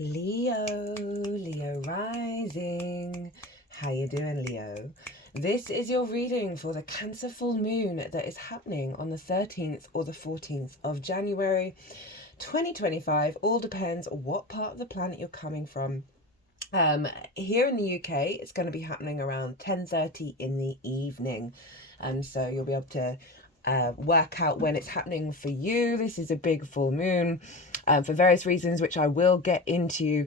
Leo rising. How you doing, Leo? This is your reading for the Cancer full moon that is happening on the 13th or the 14th of January 2025. All depends what part of the planet you're coming from. Here in the UK, it's going to be happening around 10:30 in the evening, and so you'll be able to work out when it's happening for you. This is a big full moon for various reasons, which I will get into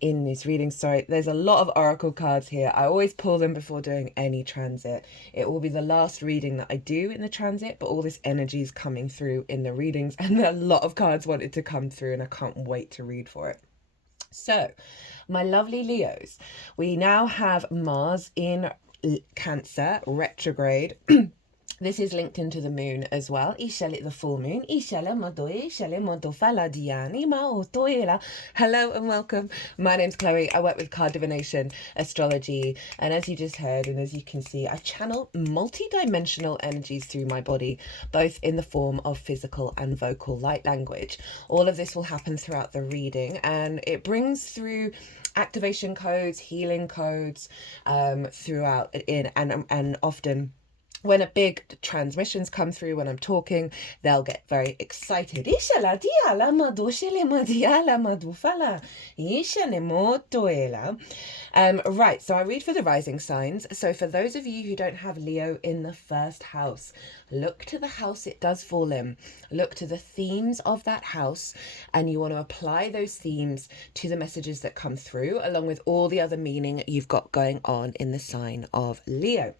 in this reading. Sorry, there's a lot of oracle cards here. I always pull them before doing any transit. It will be the last reading that I do in the transit, but all this energy is coming through in the readings, and a lot of cards wanted to come through, and I can't wait to read for it. So, my lovely Leos, we now have Mars in Cancer retrograde. This is linked into the moon as well. The full moon. Hello and welcome. My name's Chloe. I work with card divination, astrology, and as you just heard and as you can see, I channel multi-dimensional energies through my body, both in the form of physical and vocal light language. All of this will happen throughout the reading, and it brings through activation codes, healing codes throughout and often when a big transmissions come through, when I'm talking, they'll get very excited. Right, so I read for the rising signs. So for those of you who don't have Leo in the first house, look to the house it does fall in. Look to the themes of that house, and you want to apply those themes to the messages that come through, along with all the other meaning you've got going on in the sign of Leo.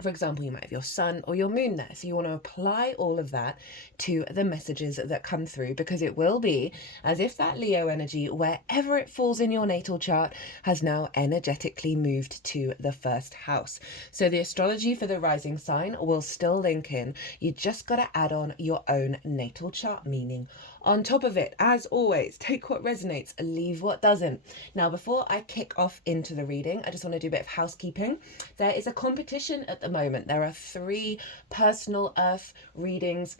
For example, you might have your sun or your moon there. So you want to apply all of that to the messages that come through, because it will be as if that Leo energy, wherever it falls in your natal chart, has now energetically moved to the first house. So the astrology for the rising sign will still link in. You just got to add on your own natal chart meaning on top of it. As always, take what resonates, leave what doesn't. Now, before I kick off into the reading, I just want to do a bit of housekeeping. There is a competition at the moment. There are 3 personal earth readings,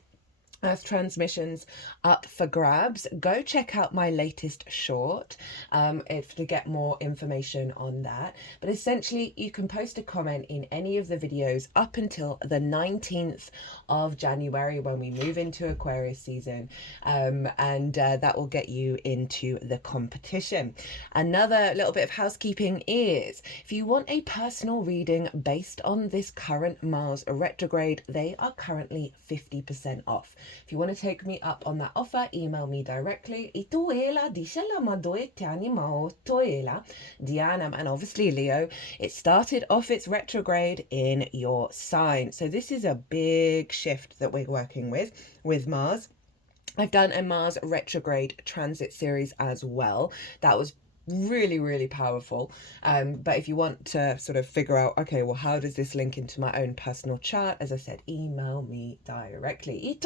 earth transmissions up for grabs. Go check out my latest short if to get more information on that. But essentially, you can post a comment in any of the videos up until the 19th of January when we move into Aquarius season, and that will get you into the competition. Another little bit of housekeeping is, if you want a personal reading based on this current Mars retrograde, they are currently 50% off. If you want to take me up on that offer, email me directly. Diana, and obviously Leo, it started off its retrograde in your sign. So this is a big shift that we're working with Mars. I've done a Mars retrograde transit series as well. That was really powerful, but if you want to sort of figure out, okay, well, how does this link into my own personal chart, as I said, email me directly.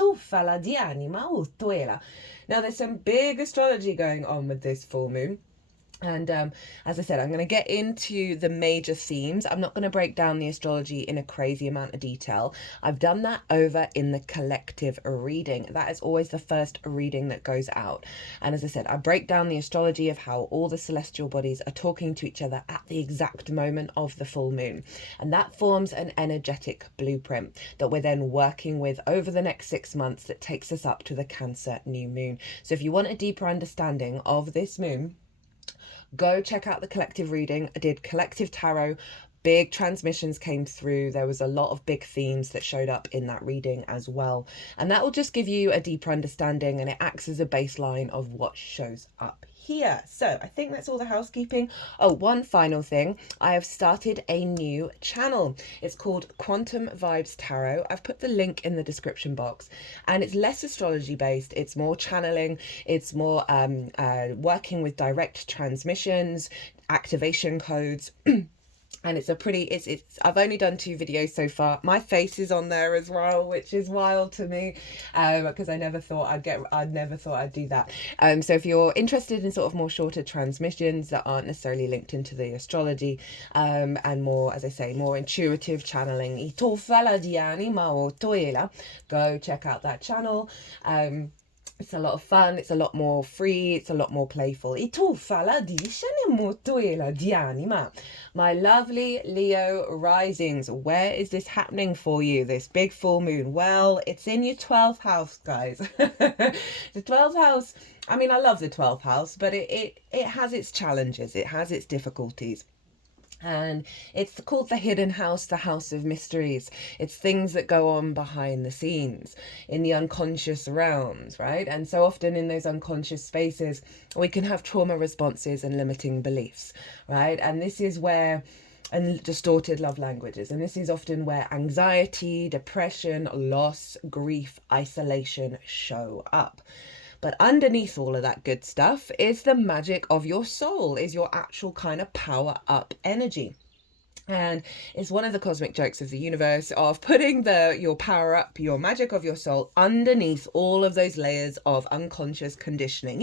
Now, there's some big astrology going on with this full moon. And as I said, I'm going to get into the major themes. I'm not going to break down the astrology in a crazy amount of detail. I've done that over in the collective reading. That is always the first reading that goes out. And as I said, I break down the astrology of how all the celestial bodies are talking to each other at the exact moment of the full moon. And that forms an energetic blueprint that we're then working with over the next 6 months that takes us up to the Cancer new moon. So if you want a deeper understanding of this moon, go check out the collective reading. I did collective tarot. Big transmissions came through. There was a lot of big themes that showed up in that reading as well. And that will just give you a deeper understanding, and it acts as a baseline of what shows up here. So I think that's all the housekeeping. Oh, one final thing. I have started a new channel. It's called Quantum Vibes Tarot. I've put the link in the description box, and it's less astrology based. It's more channeling. It's more working with direct transmissions, activation codes. And it's a pretty, it's I've only done 2 videos so far. My face is on there as well, which is wild to me, because I never thought I'd do that. So if you're interested in sort of more shorter transmissions that aren't necessarily linked into the astrology, and more, as I say, more intuitive channeling, go check out that channel. It's a lot of fun, it's a lot more free, it's a lot more playful. E tu fa la discene molto e la di anima. My lovely Leo risings, where is this happening for you, this big full moon? Well, it's in your 12th house, guys. The 12th house, I mean, I love the 12th house, but it has its challenges, it has its difficulties. And it's called the hidden house, the house of mysteries. It's things that go on behind the scenes in the unconscious realms, right? And so often in those unconscious spaces, we can have trauma responses and limiting beliefs, right? And this is where, and distorted love languages. And this is often where anxiety, depression, loss, grief, isolation show up. But underneath all of that good stuff is the magic of your soul, is your actual kind of power up energy. And it's one of the cosmic jokes of the universe of putting your power up, your magic of your soul underneath all of those layers of unconscious conditioning.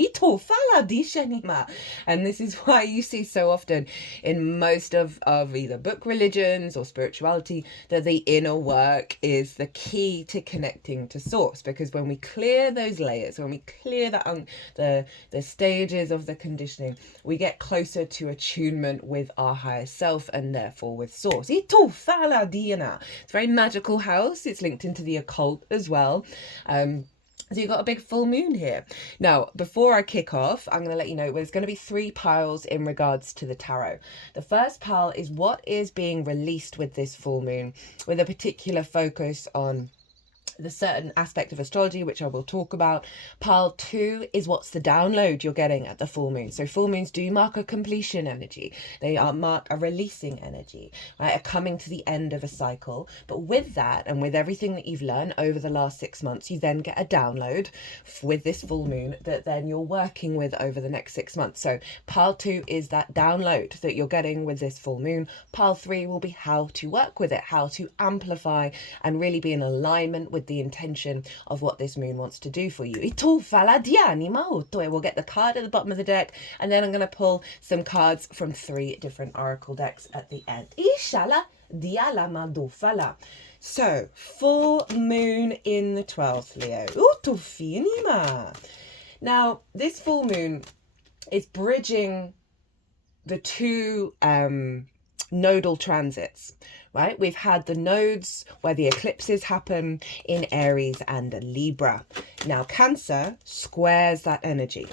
And this is why you see so often in most of either book religions or spirituality that the inner work is the key to connecting to source. Because when we clear those layers, when we clear the stages of the conditioning, we get closer to attunement with our higher self and therefore with source. It's a very magical house. It's linked into the occult as well. So you've got a big full moon here. Now, before I kick off, I'm going to let you know there's going to be 3 piles in regards to the tarot. The first pile is what is being released with this full moon, with a particular focus on the certain aspect of astrology, which I will talk about. Pile 2 is what's the download you're getting at the full moon. So full moons do mark a completion energy. They mark a releasing energy, right? A coming to the end of a cycle. But with that, and with everything that you've learned over the last 6 months, you then get a download with this full moon that then you're working with over the next 6 months. So pile 2 is that download that you're getting with this full moon. Pile 3 will be how to work with it, how to amplify and really be in alignment with the intention of what this moon wants to do for you. We'll get the card at the bottom of the deck, and then I'm going to pull some cards from 3 different oracle decks at the end. So, full moon in the 12th, Leo. Now, this full moon is bridging the 2 nodal transits, right? We've had the nodes where the eclipses happen in Aries and Libra. Now, Cancer squares that energy.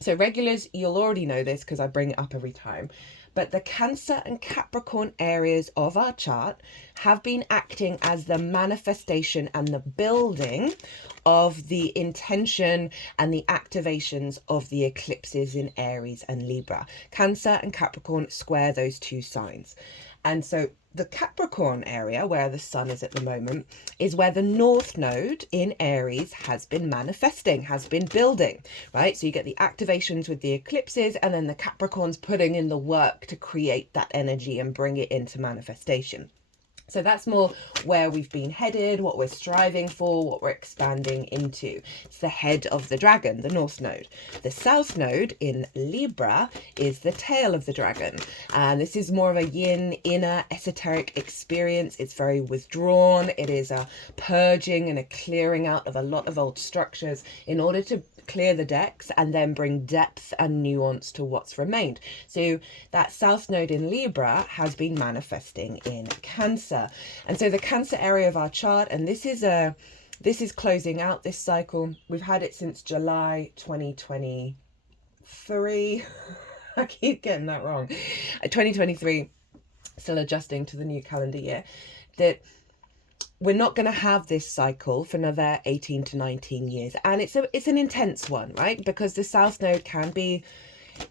So regulars, you'll already know this because I bring it up every time. But the Cancer and Capricorn areas of our chart have been acting as the manifestation and the building of the intention and the activations of the eclipses in Aries and Libra. Cancer and Capricorn square those 2 signs. And so the Capricorn area, where the sun is at the moment, is where the North Node in Aries has been manifesting, has been building, right? So you get the activations with the eclipses, and then the Capricorn's putting in the work to create that energy and bring it into manifestation. So that's more where we've been headed, what we're striving for, what we're expanding into. It's the head of the dragon, the North Node. The South Node in Libra is the tail of the dragon. And this is more of a yin, inner, esoteric experience. It's very withdrawn. It is a purging and a clearing out of a lot of old structures in order to clear the decks and then bring depth and nuance to what's remained. So that South Node in Libra has been manifesting in Cancer. And so the Cancer area of our chart, and this is closing out this cycle. We've had it since July 2023. I keep getting that wrong. 2023, still adjusting to the new calendar year. That we're not going to have this cycle for another 18 to 19 years. And it's an intense one, right? Because the South Node can be,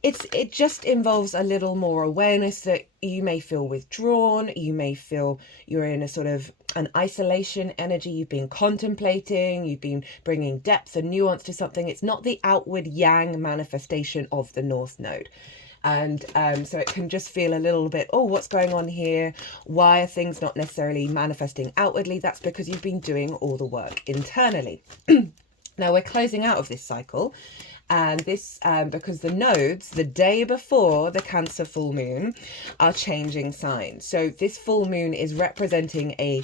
it just involves a little more awareness that you may feel withdrawn. You may feel you're in a sort of an isolation energy. You've been contemplating, you've been bringing depth and nuance to something. It's not the outward yang manifestation of the North Node. And so it can just feel a little bit, oh, what's going on here? Why are things not necessarily manifesting outwardly? That's because you've been doing all the work internally. Now we're closing out of this cycle. And this, because the nodes, the day before the Cancer full moon, are changing signs. So this full moon is representing a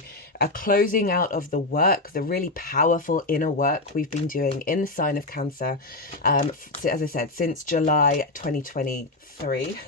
closing out of the work, the really powerful inner work we've been doing in the sign of Cancer, as I said, since July 2023.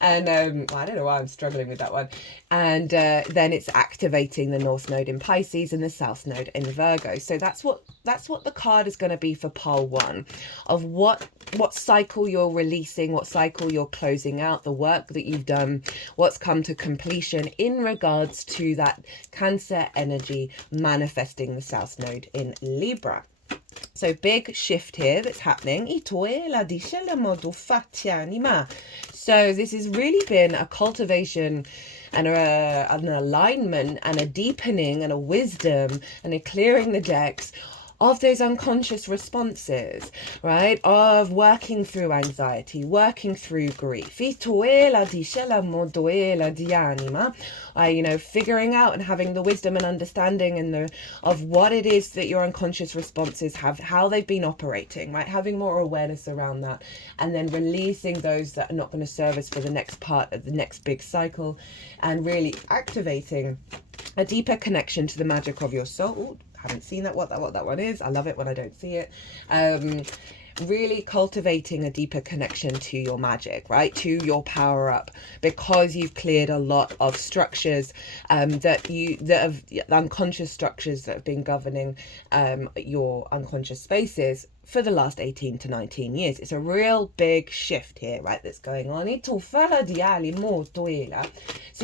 And well, I don't know why I'm struggling with that one. And then it's activating the North Node in Pisces and the South Node in Virgo. So that's what the card is going to be for pole 1, of what cycle you're releasing, what cycle you're closing out, the work that you've done, what's come to completion in regards to that Cancer energy manifesting the South Node in Libra. So big shift here that's happening. So this has really been a cultivation and an alignment and a deepening and a wisdom and a clearing the decks of those unconscious responses, right? Of working through anxiety, working through grief. Figuring out and having the wisdom and understanding of what it is that your unconscious responses have, how they've been operating, right? Having more awareness around that, and then releasing those that are not going to serve us for the next part of the next big cycle, and really activating a deeper connection to the magic of your soul. Haven't seen what that one is. I love it when I don't see it. Really cultivating a deeper connection to your magic, right? To your power up, because you've cleared a lot of structures unconscious structures that have been governing your unconscious spaces for the last 18 to 19 years. It's a real big shift here, right, that's going on. So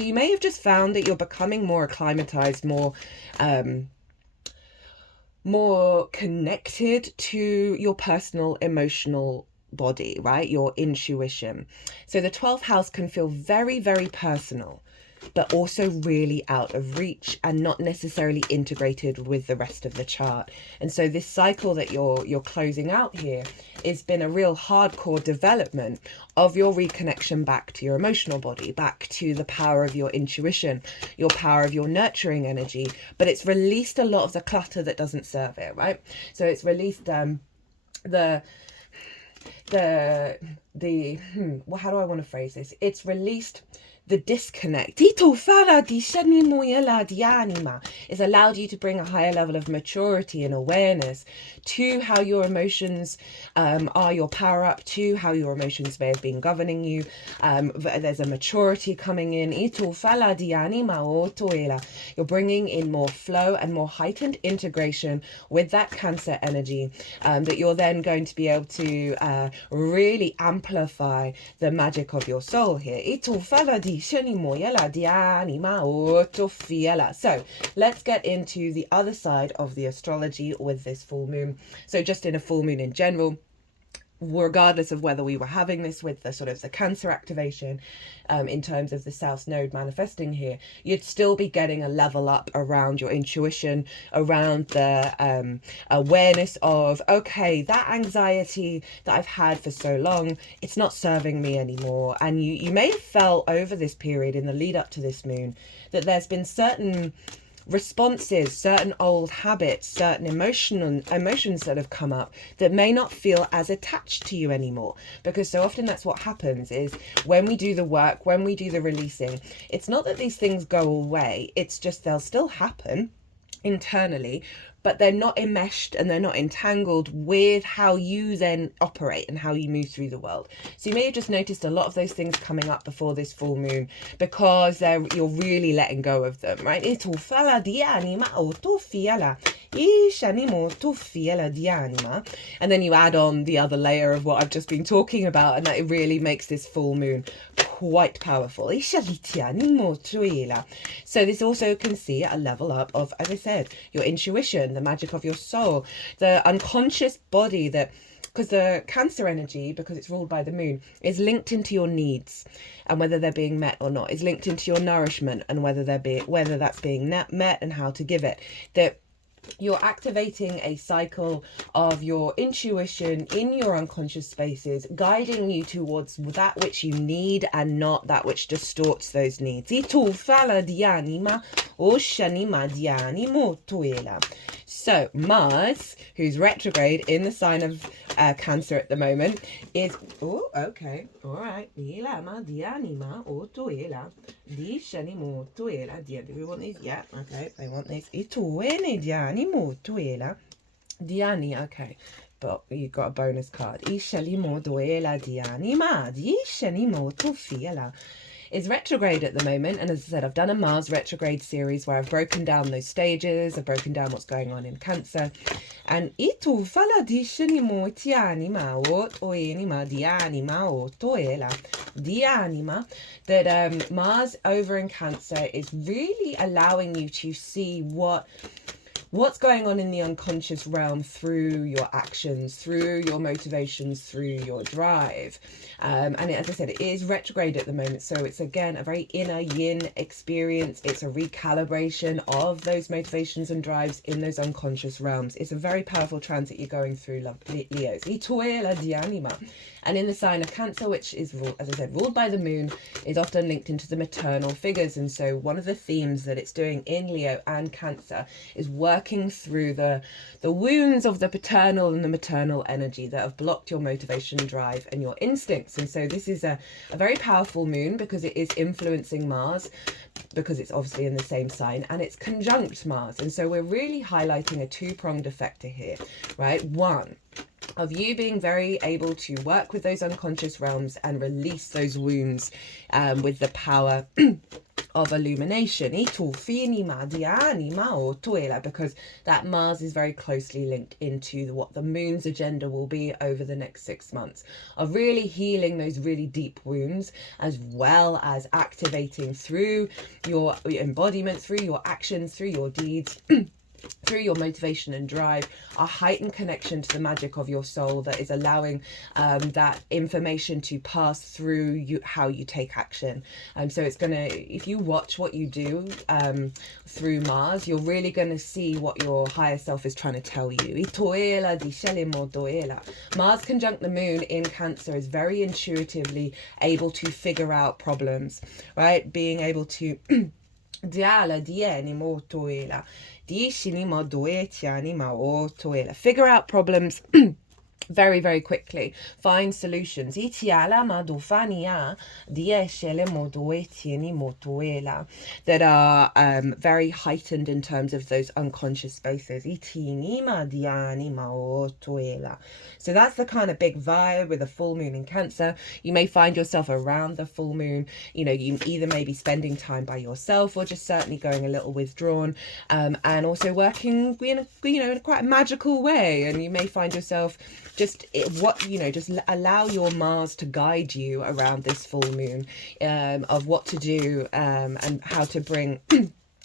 you may have just found that you're becoming more acclimatized, more connected to your personal emotional body, right? Your intuition. So the 12th house can feel very, very personal, but also really out of reach and not necessarily integrated with the rest of the chart. And so this cycle that you're closing out here has been a real hardcore development of your reconnection back to your emotional body, back to the power of your intuition, your power of your nurturing energy. But it's released a lot of the clutter that doesn't serve it, right? So it's released how do I want to phrase this? It's released the disconnect. It's allowed you to bring a higher level of maturity and awareness to how your emotions are your power up, to how your emotions may have been governing you. There's a maturity coming in. You're bringing in more flow and more heightened integration with that Cancer energy, that you're then going to be able to really amplify the magic of your soul here. So let's get into the other side of the astrology with this full moon. So just in a full moon in general, regardless of whether we were having this with the sort of the Cancer activation in terms of the South Node manifesting here, you'd still be getting a level up around your intuition, around the awareness of, okay, that anxiety that I've had for so long, it's not serving me anymore. And you may have felt over this period in the lead up to this moon that there's been certain responses, certain old habits, certain emotions that have come up that may not feel as attached to you anymore, because so often that's what happens is when we do the work, when we do the releasing, it's not that these things go away, it's just they'll still happen internally, but they're not enmeshed and they're not entangled with how you then operate and how you move through the world. So you may have just noticed a lot of those things coming up before this full moon because you're really letting go of them, right? And then you add on the other layer of what I've just been talking about, and that it really makes this full moon quite powerful. So this also can see a level up of, as I said, your intuition, the magic of your soul, the unconscious body, that because the Cancer energy, because it's ruled by the moon, is linked into your needs and whether they're being met or not, is linked into your nourishment and whether that's being met and how to give it. That you're activating a cycle of your intuition in your unconscious spaces, guiding you towards that which you need and not that which distorts those needs. So Mars, who's retrograde in the sign of Cancer at the moment, is okay, all right. Do we want these? Yeah, okay. They want these. Diani, okay. But you got a bonus card. Is retrograde at the moment, and as I said, I've done a Mars retrograde series where I've broken down those stages, I've broken down what's going on in Cancer, and that Mars over in Cancer is really allowing you to see what's going on in the unconscious realm through your actions, through your motivations, through your drive. And as I said, it is retrograde at the moment. So it's, again, a very inner yin experience. It's a recalibration of those motivations and drives in those unconscious realms. It's a very powerful transit you're going through, Leos. And in the sign of Cancer, which is, as I said, ruled by the moon, is often linked into the maternal figures. And so one of the themes that it's doing in Leo and Cancer is working through the wounds of the paternal and the maternal energy that have blocked your motivation, drive, and your instincts. And so this is a very powerful moon because it is influencing Mars, because it's obviously in the same sign, and it's conjunct Mars. And so we're really highlighting a two-pronged effect here, right? One, of you being very able to work with those unconscious realms and release those wounds with the power of illumination, because that Mars is very closely linked into what the moon's agenda will be over the next 6 months, of really healing those really deep wounds, as well as activating through your embodiment, through your actions, through your deeds, through your motivation and drive, a heightened connection to the magic of your soul that is allowing that information to pass through you, how you take action. So it's going to, if you watch what you do through Mars, you're really going to see what your higher self is trying to tell you. Mars conjunct the moon in Cancer is very intuitively able to figure out problems, right? Being able to figure out problems very, very quickly, find solutions that are very heightened in terms of those unconscious spaces. So that's the kind of big vibe with a full moon in Cancer. You may find yourself around the full moon, you either may be spending time by yourself or just certainly going a little withdrawn, and also working in a quite a magical way. And you may find yourself just allow your Mars to guide you around this full moon, of what to do and how to bring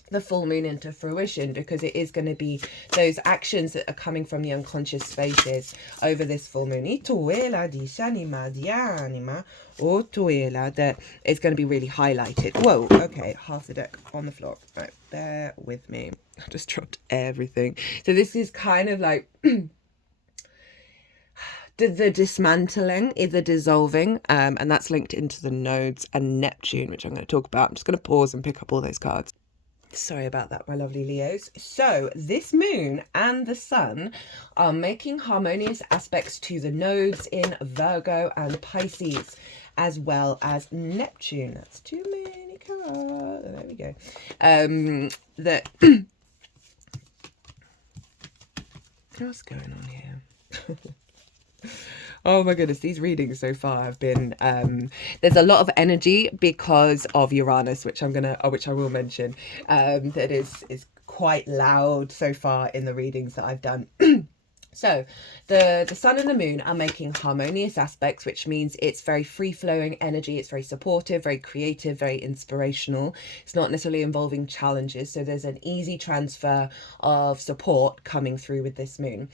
the full moon into fruition, because it is going to be those actions that are coming from the unconscious spaces over this full moon that is going to be really highlighted. Whoa, okay, half the deck on the floor. Right, bear with me. I just dropped everything. So this is kind of like the dismantling, the dissolving, and that's linked into the nodes and Neptune, which I'm going to talk about. I'm just going to pause and pick up all those cards. Sorry about that, my lovely Leos. So this moon and the sun are making harmonious aspects to the nodes in Virgo and Pisces, as well as Neptune. That's too many cards. There we go. What's going on here? Oh my goodness, these readings so far have been there's a lot of energy because of Uranus, which I will mention, that is quite loud so far in the readings that I've done. So the sun and the moon are making harmonious aspects, which means it's very free-flowing energy. It's very supportive, very creative, very inspirational. It's not necessarily involving challenges, so there's an easy transfer of support coming through with this moon.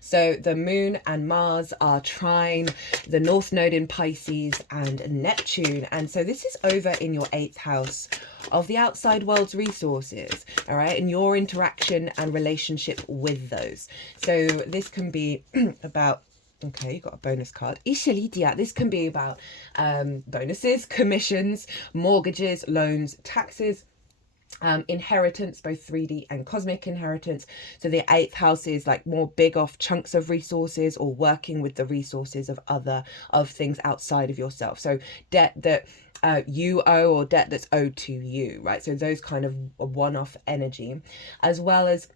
So the moon and Mars are trine the North Node in Pisces and Neptune. And so this is over in your 8th house of the outside world's resources, all right, and your interaction and relationship with those. So this can be about, okay, you got a bonus card. This can be about bonuses, commissions, mortgages, loans, taxes, inheritance, both 3D and cosmic inheritance. So the 8th house is like more big off chunks of resources or working with the resources of things outside of yourself. So debt that you owe or debt that's owed to you, right? So those kind of one-off energy, as well as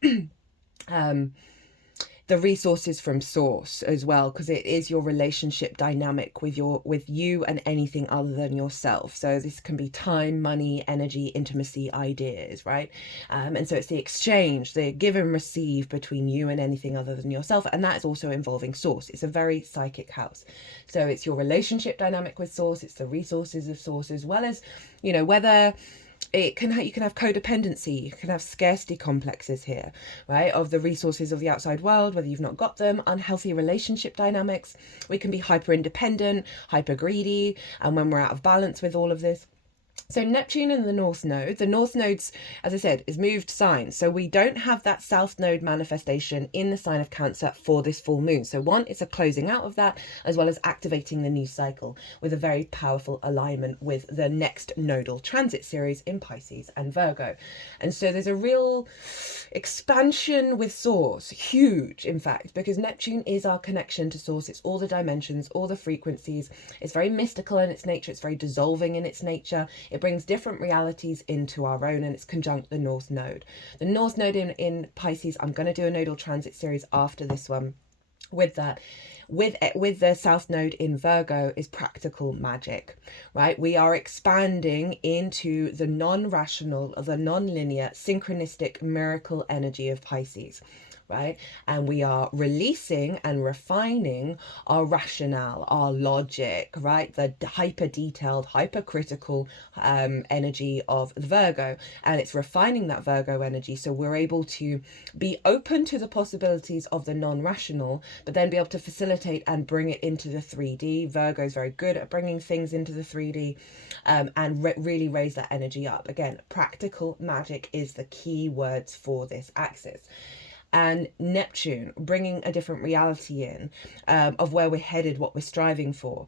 the resources from source as well, because it is your relationship dynamic with you and anything other than yourself. So this can be time, money, energy, intimacy, ideas, right? And so it's the exchange, the give and receive between you and anything other than yourself, and that is also involving source. It's a very psychic house. So it's your relationship dynamic with source, it's the resources of source, as well as, you know, whether you can have codependency, you can have scarcity complexes here, right, of the resources of the outside world, whether you've not got them, unhealthy relationship dynamics. We can be hyper independent, hyper greedy, and when we're out of balance with all of this. So Neptune and the North Node's, as I said, is moved signs. So we don't have that South Node manifestation in the sign of Cancer for this full moon. So one, it's a closing out of that, as well as activating the new cycle with a very powerful alignment with the next nodal transit series in Pisces and Virgo. And so there's a real expansion with source, huge, in fact, because Neptune is our connection to source. It's all the dimensions, all the frequencies. It's very mystical in its nature. It's very dissolving in its nature. It brings different realities into our own, and it's conjunct the North Node. The North Node in Pisces, I'm going to do a nodal transit series after this one with that. With the South Node in Virgo is practical magic, right? We are expanding into the non-rational, the non-linear, synchronistic miracle energy of Pisces, right? And we are releasing and refining our rationale, our logic, right? The hyper detailed, hypercritical energy of Virgo, and it's refining that Virgo energy so we're able to be open to the possibilities of the non-rational, but then be able to facilitate and bring it into the 3D. Virgo is very good at bringing things into the 3D, and really raise that energy up. Again, practical magic is the key words for this axis. And Neptune bringing a different reality in, of where we're headed, what we're striving for.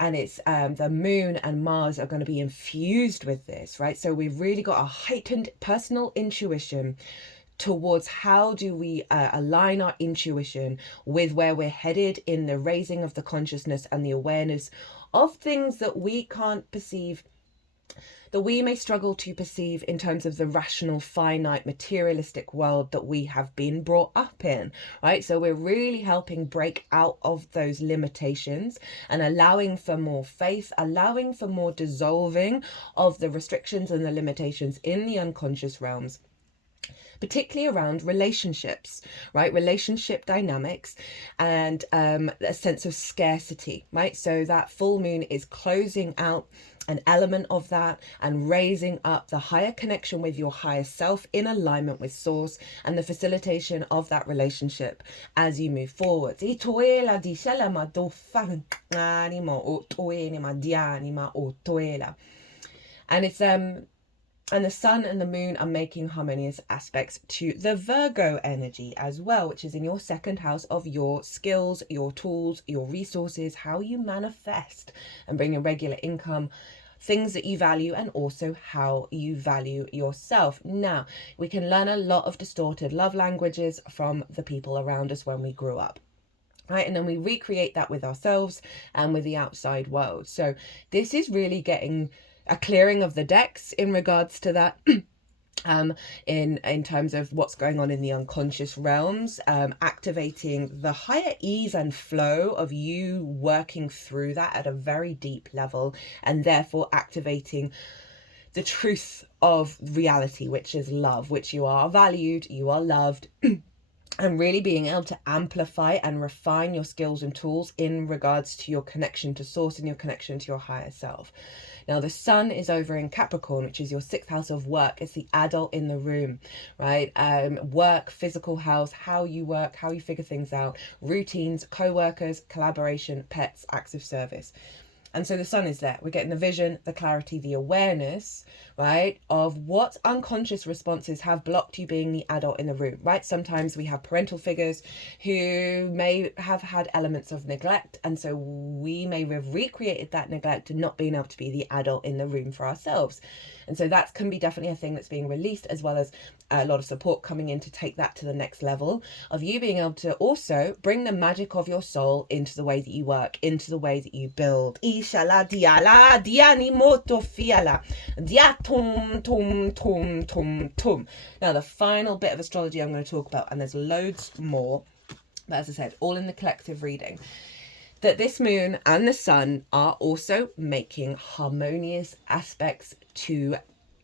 And it's the moon and Mars are going to be infused with this, right? So we've really got a heightened personal intuition towards how do we align our intuition with where we're headed in the raising of the consciousness and the awareness of things that we can't perceive, that we may struggle to perceive in terms of the rational, finite, materialistic world that we have been brought up in, right? So we're really helping break out of those limitations and allowing for more faith, allowing for more dissolving of the restrictions and the limitations in the unconscious realms, particularly around relationships, right? Relationship dynamics and a sense of scarcity, right? So that full moon is closing out an element of that and raising up the higher connection with your higher self in alignment with source and the facilitation of that relationship as you move forward. And it's and the sun and the moon are making harmonious aspects to the Virgo energy as well, which is in your 2nd house of your skills, your tools, your resources, how you manifest and bring a regular income, things that you value, and also how you value yourself. Now, we can learn a lot of distorted love languages from the people around us when we grew up. Right, and then we recreate that with ourselves and with the outside world. So this is really getting a clearing of the decks in regards to that, in terms of what's going on in the unconscious realms, activating the higher ease and flow of you working through that at a very deep level, and therefore activating the truth of reality, which is love, which you are valued, you are loved, and really being able to amplify and refine your skills and tools in regards to your connection to source and your connection to your higher self. Now, the sun is over in Capricorn, which is your 6th house of work. It's the adult in the room, right? Work, physical health, how you work, how you figure things out, routines, co-workers, collaboration, pets, acts of service. And so the sun is there. We're getting the vision, the clarity, the awareness, right, of what unconscious responses have blocked you being the adult in the room, right? Sometimes we have parental figures who may have had elements of neglect. And so we may have recreated that neglect to not being able to be the adult in the room for ourselves. And so that can be definitely a thing that's being released, as well as a lot of support coming in to take that to the next level of you being able to also bring the magic of your soul into the way that you work, into the way that you build. Ishala diala diani moto fiala dia tum tum tum tum tum. Now, the final bit of astrology I'm going to talk about, and there's loads more, but as I said, all in the collective reading, that this moon and the sun are also making harmonious aspects to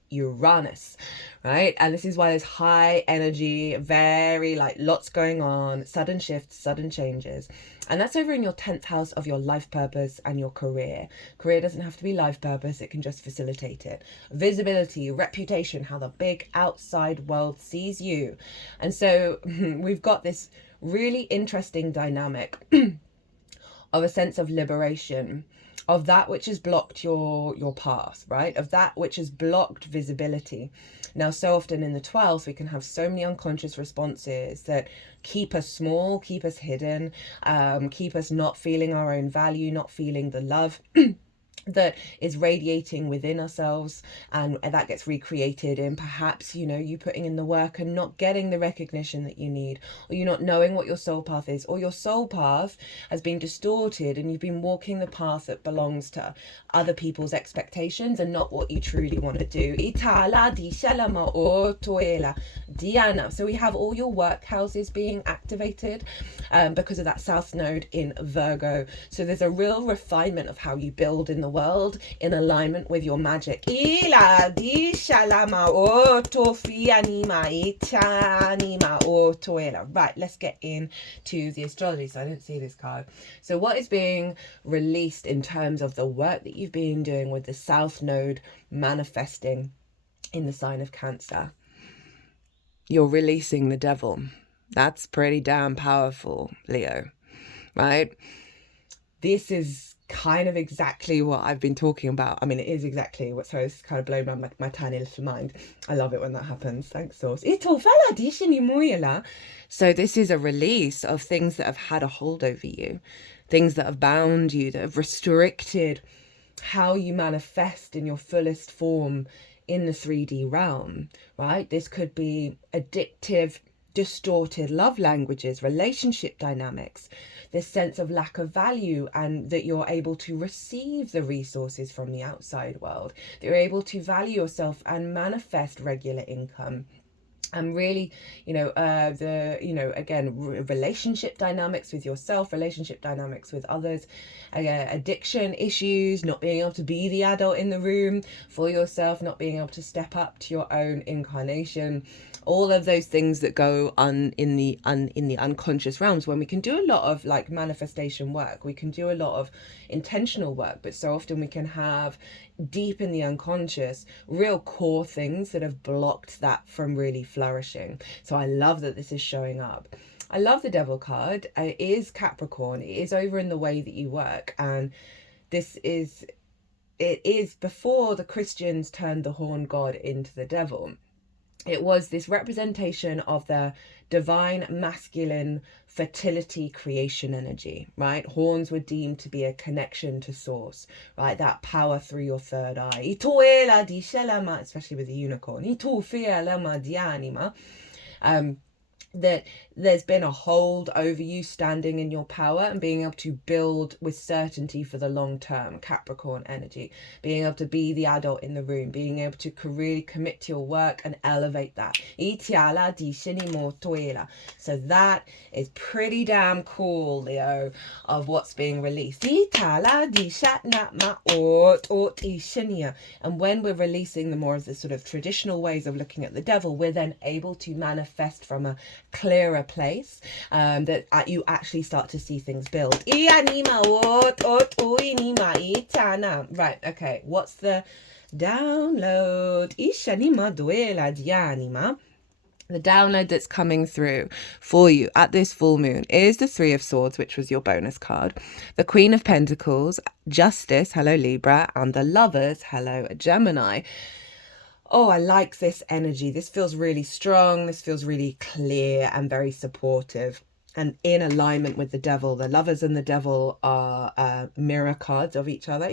Uranus, right? And this is why there's high energy, very like lots going on, sudden shifts, sudden changes. And that's over in your 10th house of your life purpose and your career. Career doesn't have to be life purpose, it can just facilitate it. Visibility, reputation, how the big outside world sees you. And so we've got this really interesting dynamic of a sense of liberation, of that which has blocked your path, right? Of that which has blocked visibility. Now, so often in the 12th, we can have so many unconscious responses that keep us small, keep us hidden, keep us not feeling our own value, not feeling the love that is radiating within ourselves, and that gets recreated in perhaps, you know, you putting in the work and not getting the recognition that you need, or you not knowing what your soul path is, or your soul path has been distorted and you've been walking the path that belongs to other people's expectations and not what you truly want to do. Diana. So we have all your work houses being activated because of that south node in Virgo. So there's a real refinement of how you build in the world in alignment with your magic. Right, let's get into the astrology. So I didn't see this card. So what is being released in terms of the work that you've been doing with the south node manifesting in the sign of Cancer? You're releasing the devil. That's pretty damn powerful, Leo, right? This is kind of exactly what I've been talking about. I mean, it is exactly what, so it's kind of blown my tiny little mind. I love it when that happens. Thanks, Source. So this is a release of things that have had a hold over you, things that have bound you, that have restricted how you manifest in your fullest form in the 3D realm, right? This could be addictive, distorted love languages, relationship dynamics, this sense of lack of value, and that you're able to receive the resources from the outside world, that you're able to value yourself and manifest regular income. And really, again, relationship dynamics with yourself, relationship dynamics with others, addiction issues, not being able to be the adult in the room for yourself, not being able to step up to your own incarnation. All of those things that go on in the unconscious realms, when we can do a lot of like manifestation work, we can do a lot of intentional work, but so often we can have deep in the unconscious real core things that have blocked that from really flourishing. So I love that this is showing up. I love the Devil card. It is Capricorn. It is over in the way that you work, and it is before the Christians turned the horn god into the devil. It was this representation of the divine masculine fertility creation energy, right? Horns were deemed to be a connection to source, right? That power through your third eye. Especially with the unicorn. That there's been a hold over you standing in your power and being able to build with certainty for the long term. Capricorn energy, being able to be the adult in the room, being able to really commit to your work and elevate that. So that is pretty damn cool, Leo, of what's being released. And when we're releasing the more of the sort of traditional ways of looking at the devil, we're then able to manifest from a clearer place, that you actually start to see things build. Right, okay, what's the download? The download that's coming through for you at this full moon is the Three of Swords, which was your bonus card, the Queen of Pentacles, Justice, hello Libra, and the Lovers, hello Gemini. Oh, I like this energy. This feels really strong. This feels really clear and very supportive and in alignment with the Devil. The Lovers and the Devil are mirror cards of each other.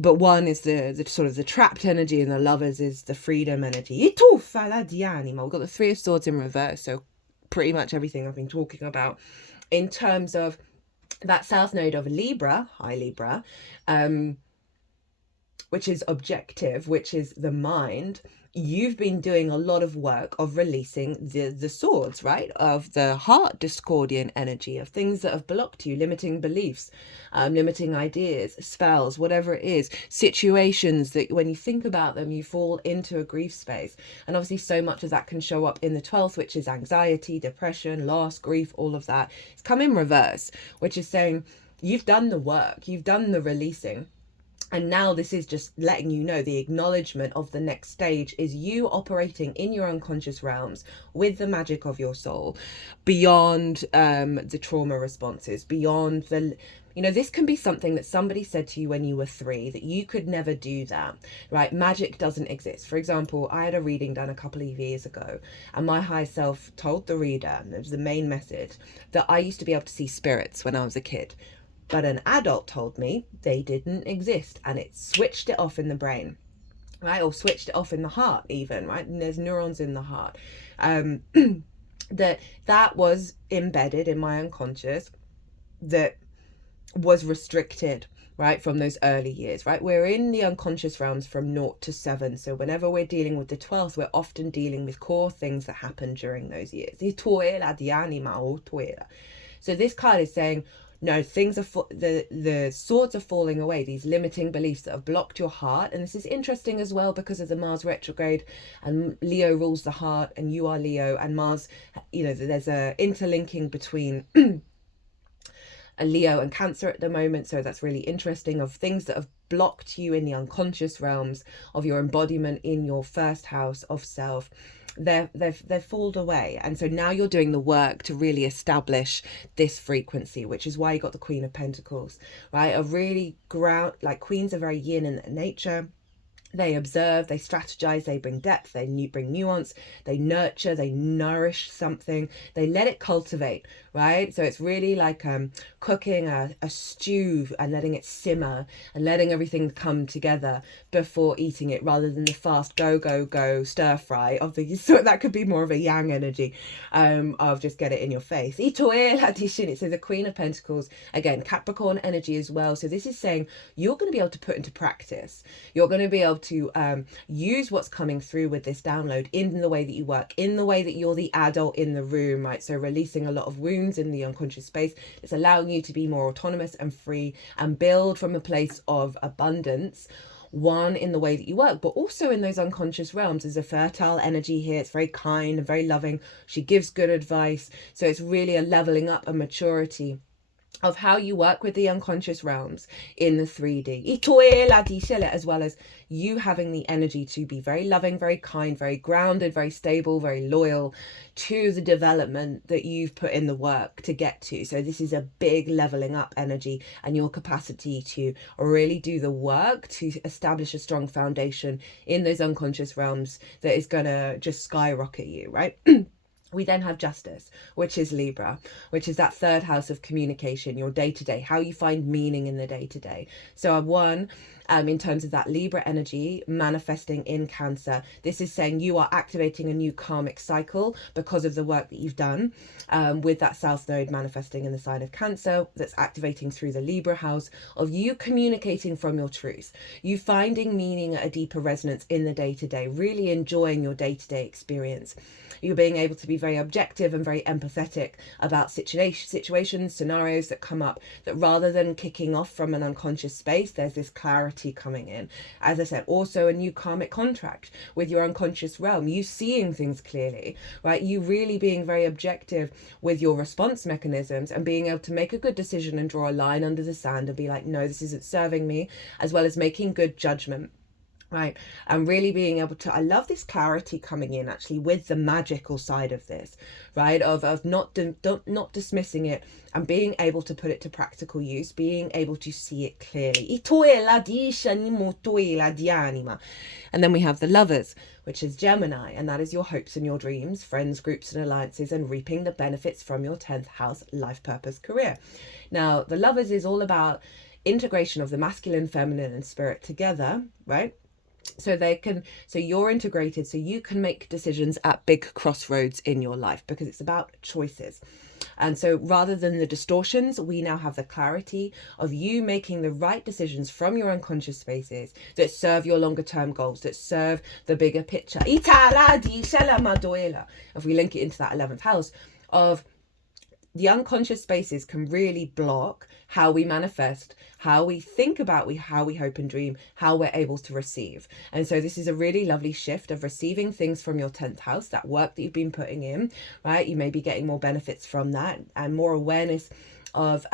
But one is the sort of the trapped energy, and the Lovers is the freedom energy. We've got the Three of Swords in reverse, so pretty much everything I've been talking about in terms of that South Node of Libra, High Libra, which is objective, which is the mind. You've been doing a lot of work of releasing the swords, right? Of the heart discordian energy, of things that have blocked you, limiting beliefs, limiting ideas, spells, whatever it is, situations that when you think about them, you fall into a grief space. And obviously so much of that can show up in the 12th, which is anxiety, depression, loss, grief, all of that. It's come in reverse, which is saying you've done the work, you've done the releasing. And now this is just letting you know the acknowledgement of the next stage is you operating in your unconscious realms with the magic of your soul, beyond the trauma responses, beyond the, you know, this can be something that somebody said to you when you were 3, that you could never do that, right? Magic doesn't exist. For example, I had a reading done a couple of years ago, and my higher self told the reader, and it was the main message, that I used to be able to see spirits when I was a kid. But an adult told me they didn't exist, and it switched it off in the brain, right? Or switched it off in the heart even, right? And there's neurons in the heart. That was embedded in my unconscious, that was restricted, right, from those early years, right? We're in the unconscious realms from 0 to 7. So whenever we're dealing with the 12th, we're often dealing with core things that happened during those years. So this card is saying, no, things are the swords are falling away, these limiting beliefs that have blocked your heart. And this is interesting as well because of the Mars retrograde, and Leo rules the heart, and you are Leo, and Mars, you know, there's a interlinking between a Leo and Cancer at the moment. So that's really interesting, of things that have blocked you in the unconscious realms of your embodiment in your first house of self. They've fallen away, and so now you're doing the work to really establish this frequency, which is why you got the Queen of Pentacles, right? A really ground, like queens are very yin in nature. They observe, they strategize, they bring depth, they bring nuance, they nurture, they nourish something, they let it cultivate, right? So it's really like cooking a stew and letting it simmer and letting everything come together before eating it, rather than the fast go stir fry of the, so that could be more of a yang energy of just get it in your face. It says the Queen of Pentacles, again, Capricorn energy as well. So this is saying you're going to be able to put into practice, you're going to be able to use what's coming through with this download in the way that you work, in the way that you're the adult in the room, right? So releasing a lot of wounds in the unconscious space. It's allowing you to be more autonomous and free and build from a place of abundance. One, in the way that you work, but also in those unconscious realms. There's a fertile energy here. It's very kind and very loving. She gives good advice. So it's really a leveling up, a maturity of how you work with the unconscious realms in the 3D, as well as you having the energy to be very loving, very kind, very grounded, very stable, very loyal to the development that you've put in the work to get to. So this is a big leveling up energy, and your capacity to really do the work to establish a strong foundation in those unconscious realms that is gonna just skyrocket you, right? We then have Justice, which is Libra, which is that third house of communication, your day-to-day, how you find meaning in the day-to-day. So one, in terms of that Libra energy manifesting in Cancer, this is saying you are activating a new karmic cycle because of the work that you've done with that South Node manifesting in the sign of Cancer, that's activating through the Libra house, of you communicating from your truth, you finding meaning at a deeper resonance in the day-to-day, really enjoying your day-to-day experience. You're being able to be very objective and very empathetic about situations, scenarios that come up, that rather than kicking off from an unconscious space, there's this clarity coming in. As I said, also a new karmic contract with your unconscious realm, you seeing things clearly, right? You really being very objective with your response mechanisms and being able to make a good decision and draw a line under the sand and be like, no, this isn't serving me, as well as making good judgment. Right, and really being able to, I love this clarity coming in actually with the magical side of this, right, of not dismissing it and being able to put it to practical use, being able to see it clearly. And then we have the Lovers, which is Gemini, and that is your hopes and your dreams, friends, groups and alliances, and reaping the benefits from your 10th house, life purpose, career. Now the Lovers is all about integration of the masculine, feminine and spirit together, right? So you're integrated, so you can make decisions at big crossroads in your life, because it's about choices. And so rather than the distortions, we now have the clarity of you making the right decisions from your unconscious spaces that serve your longer term goals, that serve the bigger picture. If we link it into that 11th house of the unconscious spaces, can really block how we manifest, how we think about how we hope and dream, how we're able to receive. And so this is a really lovely shift of receiving things from your 10th house, that work that you've been putting in, right? You may be getting more benefits from that and more awareness of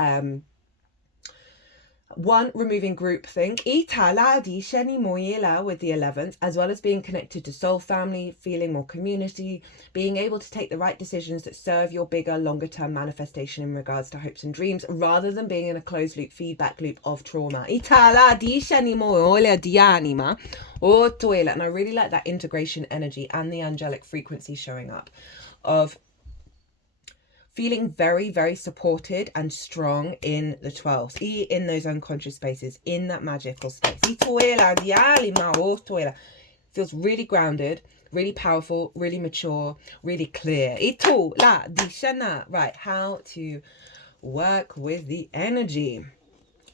removing groupthink with the 11th, as well as being connected to soul family, feeling more community, being able to take the right decisions that serve your bigger, longer term manifestation in regards to hopes and dreams, rather than being in a closed loop, feedback loop of trauma. And I really like that integration energy and the angelic frequency showing up of feeling very, very supported and strong in the 12th, in those unconscious spaces, in that magical space. Feels really grounded, really powerful, really mature, really clear. Right, how to work with the energy.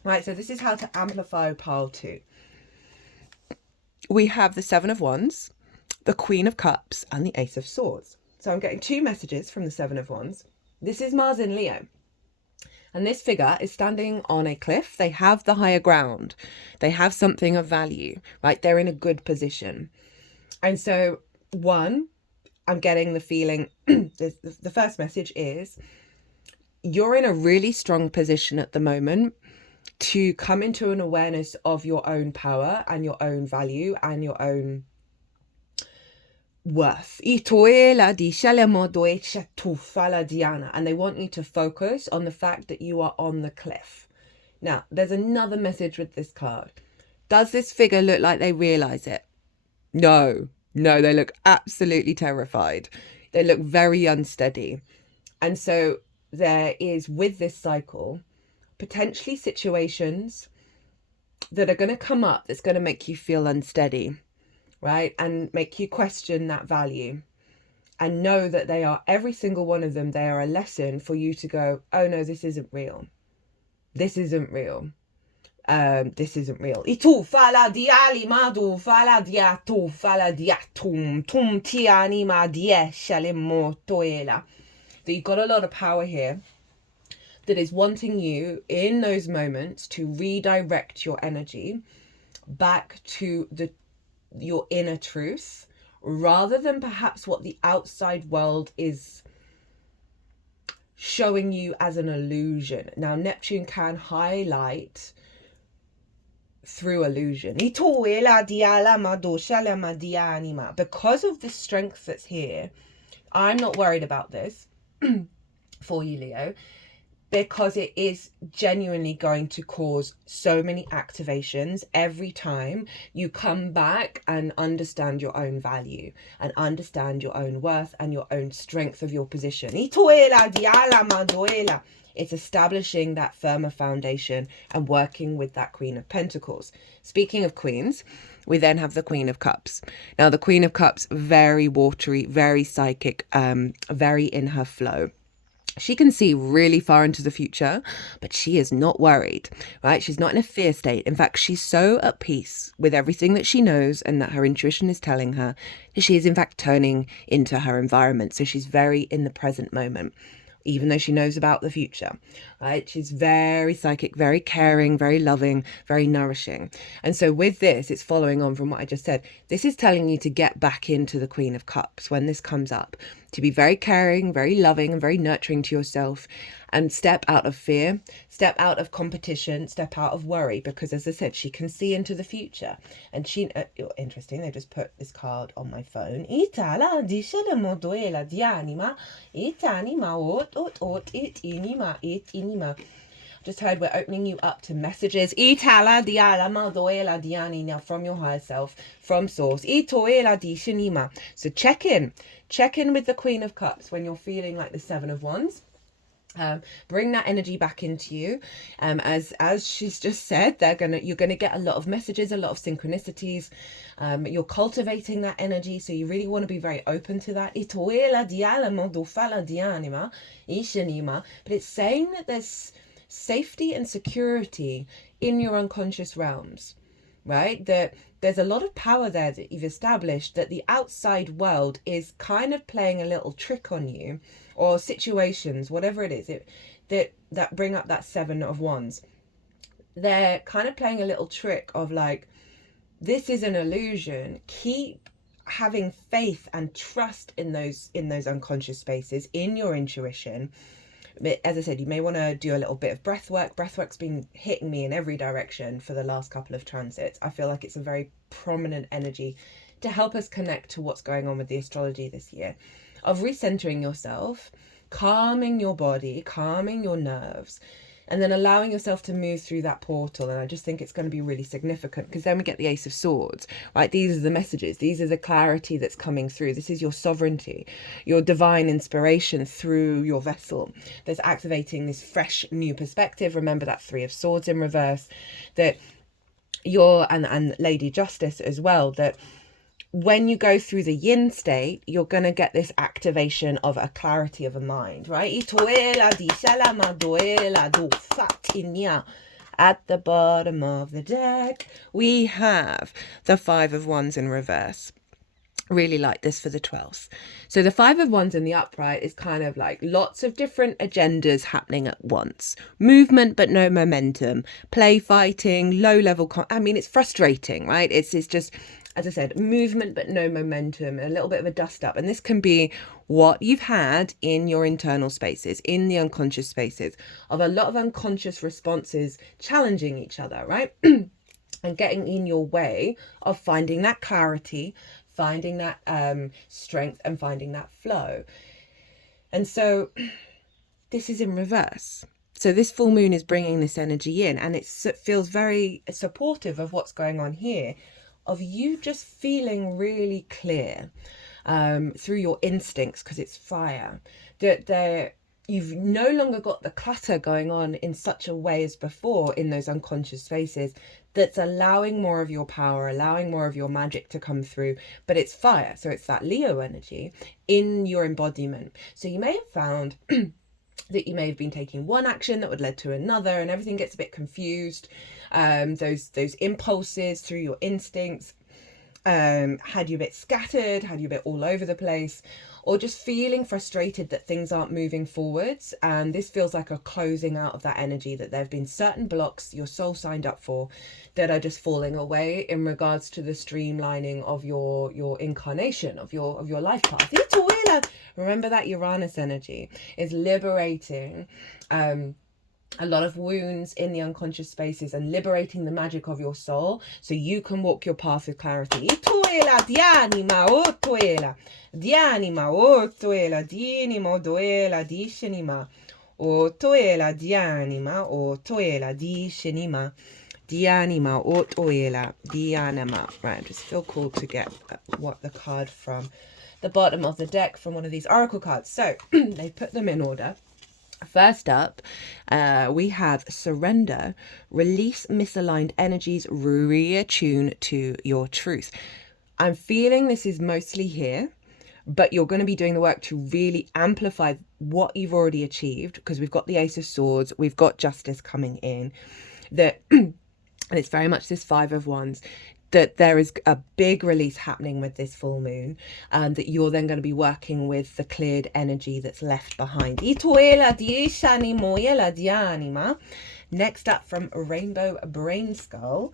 Right, so this is how to amplify pile 2. We have the 7 of Wands, the Queen of Cups, and the Ace of Swords. So I'm getting 2 messages from the 7 of Wands. This is Mars in Leo, and this figure is standing on a cliff. They have the higher ground. They have something of value, right? They're in a good position. And so, I'm getting the feeling, the first message is, you're in a really strong position at the moment to come into an awareness of your own power and your own value and your own worth. And they want you to focus on the fact that you are on the cliff. Now, there's another message with this card. Does this figure look like they realize it? No, they look absolutely terrified. They look very unsteady. And so there is, with this cycle, potentially situations that are going to come up that's going to make you feel unsteady, right? And make you question that value, and know that they are, every single one of them, they are a lesson for you to go, oh no, this isn't real. This isn't real. This isn't real. That you've got a lot of power here that is wanting you in those moments to redirect your energy back to your inner truth, rather than perhaps what the outside world is showing you as an illusion. Now, Neptune can highlight through illusion. Because of the strength that's here, I'm not worried about this for you, Leo, because it is genuinely going to cause so many activations every time you come back and understand your own value and understand your own worth and your own strength of your position. It's establishing that firmer foundation and working with that Queen of Pentacles. Speaking of queens, we then have the Queen of Cups. Now, the Queen of Cups, very watery, very psychic, very in her flow. She can see really far into the future, but she is not worried, right? She's not in a fear state. In fact, she's so at peace with everything that she knows and that her intuition is telling her that she is, in fact, turning into her environment. So she's very in the present moment, even though she knows about the future, right? She's very psychic, very caring, very loving, very nourishing. And so with this, it's following on from what I just said. This is telling you to get back into the Queen of Cups when this comes up, to be very caring, very loving, and very nurturing to yourself, and step out of fear, step out of competition, step out of worry, because as I said, she can see into the future. And she, interesting, they just put this card on my phone. Itala dice le moduela di anima, it anima, it inima. Just heard we're opening you up to messages. Itala di alama doela di anina, from your higher self, from source. Itoela di shinima. So check in with the Queen of Cups when you're feeling like the Seven of Wands. Bring that energy back into you. As she's just said, you're gonna get a lot of messages, a lot of synchronicities. You're cultivating that energy, so you really want to be very open to that. But it's saying that there's safety and security in your unconscious realms, right? That there's a lot of power there that you've established, that the outside world is kind of playing a little trick on you, or situations, whatever it is, that bring up that Seven of Wands. They're kind of playing a little trick of like, this is an illusion. Keep having faith and trust in those unconscious spaces, in your intuition. As I said, you may want to do a little bit of breath work. Breath work's been hitting me in every direction for the last couple of transits. I feel like it's a very prominent energy to help us connect to what's going on with the astrology this year, of recentering yourself, calming your body, calming your nerves, and then allowing yourself to move through that portal. And I just think it's going to be really significant, because then we get the Ace of Swords, right? These are the messages. These are the clarity that's coming through. This is your sovereignty, your divine inspiration through your vessel that's activating this fresh new perspective. Remember that Three of Swords in reverse, that and Lady Justice as well, that when you go through the yin state, you're going to get this activation of a clarity of a mind, right? At the bottom of the deck, we have the Five of Wands in reverse. Really like this for the 12th. So the Five of Wands in the upright is kind of like lots of different agendas happening at once. Movement, but no momentum. Play fighting, low level. It's frustrating, right? It's just, as I said, movement, but no momentum, a little bit of a dust up. And this can be what you've had in your internal spaces, in the unconscious spaces, of a lot of unconscious responses challenging each other, right? And getting in your way of finding that clarity, finding that strength, and finding that flow. And so this is in reverse. So this full moon is bringing this energy in, and it feels very supportive of what's going on here, of you just feeling really clear through your instincts, because it's fire, that you've no longer got the clutter going on in such a way as before in those unconscious spaces, that's allowing more of your power, allowing more of your magic to come through. But it's fire, so it's that Leo energy in your embodiment. So you may have found that you may have been taking one action that would lead to another, and everything gets a bit confused. Those impulses through your instincts had you a bit scattered, had you a bit all over the place, or just feeling frustrated that things aren't moving forwards. And this feels like a closing out of that energy, that there have been certain blocks your soul signed up for that are just falling away in regards to the streamlining of your incarnation, of your life path. Remember that Uranus energy is liberating a lot of wounds in the unconscious spaces and liberating the magic of your soul, so you can walk your path with clarity. Right, I just feel called to get what the card from the bottom of the deck from one of these oracle cards. So they put them in order. First up, we have surrender, release misaligned energies, reattune to your truth. I'm feeling this is mostly here but you're going to be doing the work to really amplify what you've already achieved, because we've got the Ace of Swords, we've got Justice coming in, that and it's very much this Five of Wands, that there is a big release happening with this full moon, that you're then going to be working with the cleared energy that's left behind. Next up from Rainbow Brainskull.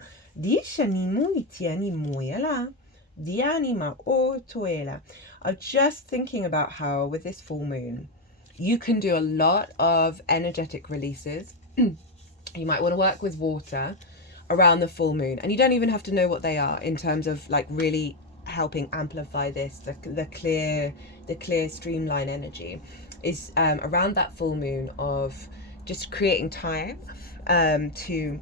I'm just thinking about how with this full moon, you can do a lot of energetic releases. You might want to work with water around the full moon, and you don't even have to know what they are in terms of like really helping amplify this. The clear streamline energy is around that full moon of just creating time to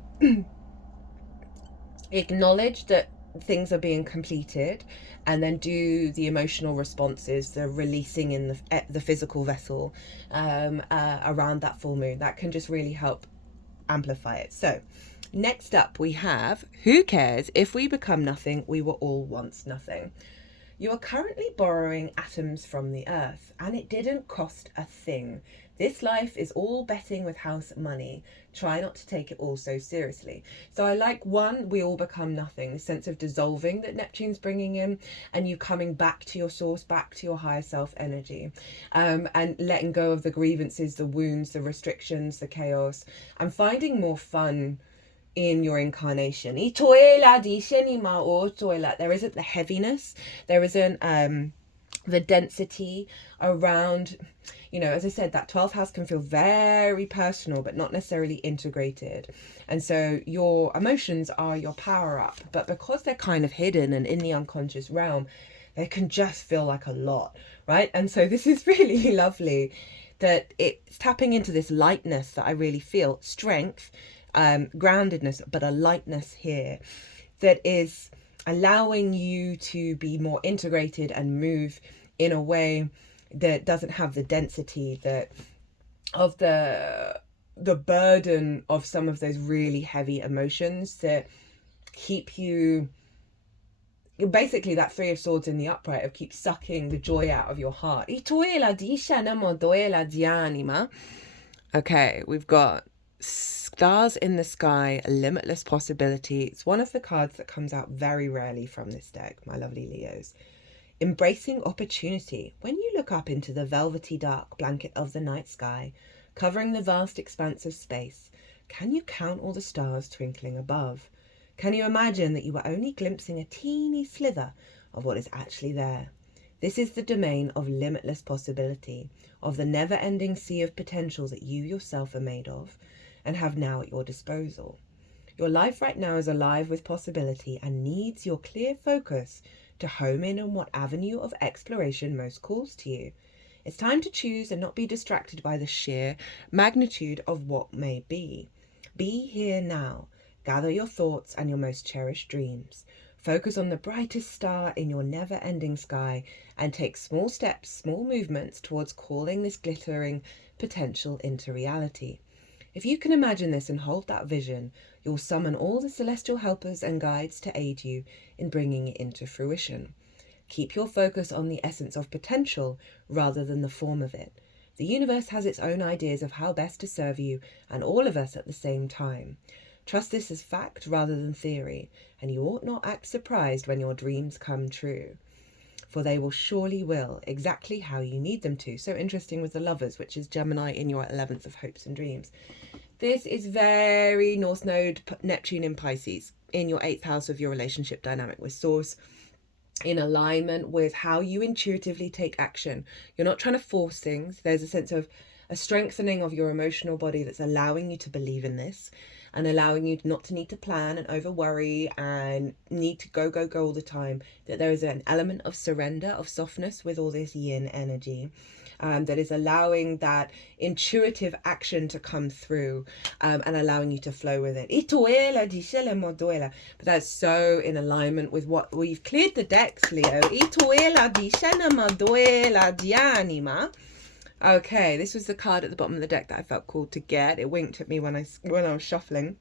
acknowledge that things are being completed, and then do the emotional responses, the releasing in the physical vessel around that full moon. That can just really help amplify it. So next up we have, who cares if we become nothing, we were all once nothing. You are currently borrowing atoms from the earth, and it didn't cost a thing. This life is all betting with house money. Try not to take it all so seriously. So I like, one, we all become nothing, the sense of dissolving that Neptune's bringing in, and you coming back to your source, back to your higher self energy, and letting go of the grievances, the wounds, the restrictions, the chaos, and finding more fun in your incarnation. There isn't the heaviness, there isn't the density around, you know, as I said, that 12th house can feel very personal but not necessarily integrated, and so your emotions are your power up, but because they're kind of hidden and in the unconscious realm, they can just feel like a lot, right? And so this is really lovely that it's tapping into this lightness that I really feel, strength, groundedness, but a lightness here that is allowing you to be more integrated and move in a way that doesn't have the density that of the burden of some of those really heavy emotions that keep you, basically that Three of Swords in the upright, of keep sucking the joy out of your heart. Okay, we've got Stars in the Sky, Limitless Possibility. It's one of the cards that comes out very rarely from this deck, my lovely Leos. Embracing opportunity. When you look up into the velvety dark blanket of the night sky, covering the vast expanse of space, can you count all the stars twinkling above? Can you imagine that you were only glimpsing a teeny slither of what is actually there? This is the domain of limitless possibility, of the never-ending sea of potential that you yourself are made of and have now at your disposal. Your life right now is alive with possibility and needs your clear focus to home in on what avenue of exploration most calls to you. It's time to choose and not be distracted by the sheer magnitude of what may be. Be here now. Gather your thoughts and your most cherished dreams. Focus on the brightest star in your never-ending sky and take small steps, small movements towards calling this glittering potential into reality. If you can imagine this and hold that vision, you'll summon all the celestial helpers and guides to aid you in bringing it into fruition. Keep your focus on the essence of potential rather than the form of it. The universe has its own ideas of how best to serve you and all of us at the same time. Trust this as fact rather than theory, and you ought not act surprised when your dreams come true, for they will surely will, exactly how you need them to. So interesting with the Lovers, which is Gemini in your 11th of hopes and dreams. This is very North Node Neptune in Pisces, in your 8th house of your relationship dynamic with Source, in alignment with how you intuitively take action. You're not trying to force things. There's a sense of a strengthening of your emotional body that's allowing you to believe in this and allowing you not to need to plan and over worry and need to go all the time. That there is an element of surrender, of softness with all this yin energy. That is allowing that intuitive action to come through and allowing you to flow with it. But that's so in alignment with what we've cleared the decks, Leo. Okay, this was the card at the bottom of the deck that I felt called to get. It winked at me when I was shuffling.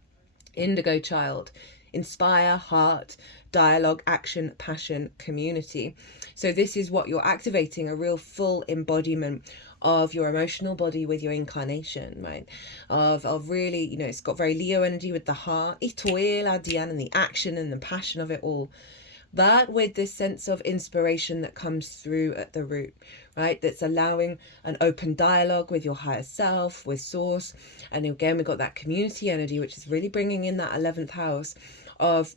Indigo Child. inspire, heart, dialogue, action, passion, community. So this is what you're activating, a real full embodiment of your emotional body with your incarnation, right? Of really, you know, it's got very Leo energy with the heart, and the action and the passion of it all, but with this sense of inspiration that comes through at the root, right? That's allowing an open dialogue with your higher self, with source. And again, we've got that community energy, which is really bringing in that 11th house of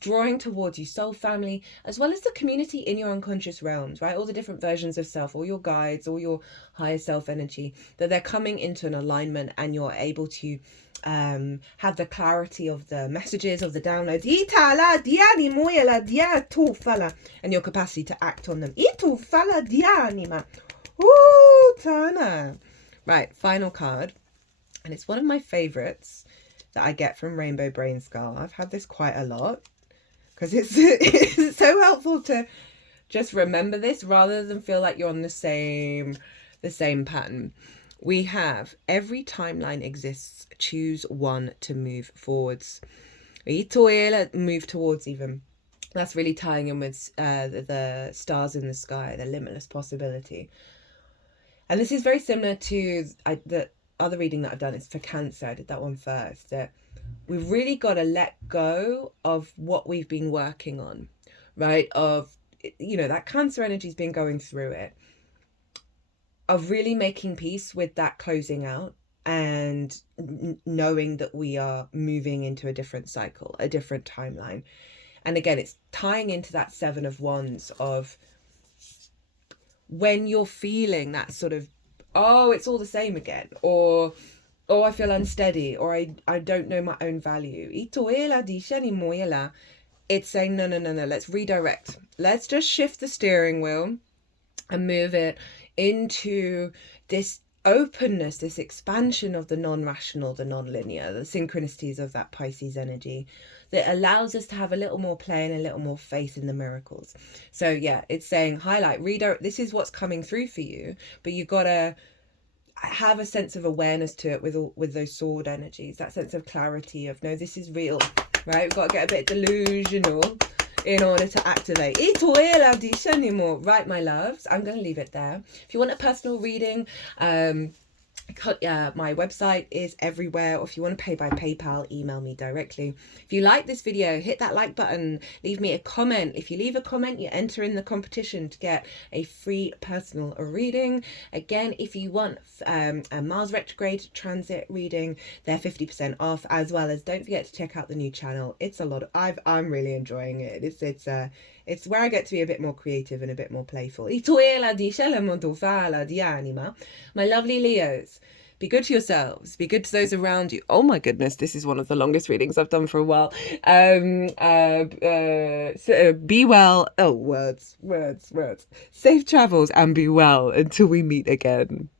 drawing towards you soul family, as well as the community in your unconscious realms, right? All the different versions of self, all your guides, all your higher self energy, that they're coming into an alignment, and you're able to have the clarity of the messages, of the downloads, and your capacity to act on them. Right, final card, and it's one of my favorites that I get from Rainbow Brainskull. I've had this quite a lot because it's so helpful to just remember this rather than feel like you're on the same pattern. We have every timeline exists. Choose one to move forwards. Move towards even. That's really tying in with the stars in the sky, the limitless possibility. And this is very similar to the other reading that I've done. It's for Cancer. I did that one first. That we've really got to let go of what we've been working on, right? Of, you know, that Cancer energy's been going through it. Of really making peace with that closing out, and knowing that we are moving into a different cycle, a different timeline. And again, it's tying into that 7 of Wands of when you're feeling that sort of, oh, it's all the same again, or oh, I feel unsteady, or I don't know my own value. It's saying, no, let's redirect. Let's just shift the steering wheel and move it into this openness, this expansion of the non-rational, the non-linear, the synchronicities of that Pisces energy that allows us to have a little more play and a little more faith in the miracles. So yeah, it's saying highlight, redirect. This is what's coming through for you, but you've got to have a sense of awareness to it with those sword energies, that sense of clarity of, no, this is real, right? We've got to get a bit delusional in order to activate. Right, my loves, I'm going to leave it there. If you want a personal reading, my website is everywhere, or if you want to pay by PayPal, email me directly. If you like this video, hit that like button, leave me a comment. If you leave a comment, you enter in the competition to get a free personal reading. Again, if you want a Mars retrograde transit reading, they're 50% off, as well as don't forget to check out the new channel. It's a lot of, I'm really enjoying it. It's where I get to be a bit more creative and a bit more playful. My lovely Leos, be good to yourselves. Be good to those around you. Oh my goodness, this is one of the longest readings I've done for a while. Be well. Oh, words. Safe travels and be well until we meet again.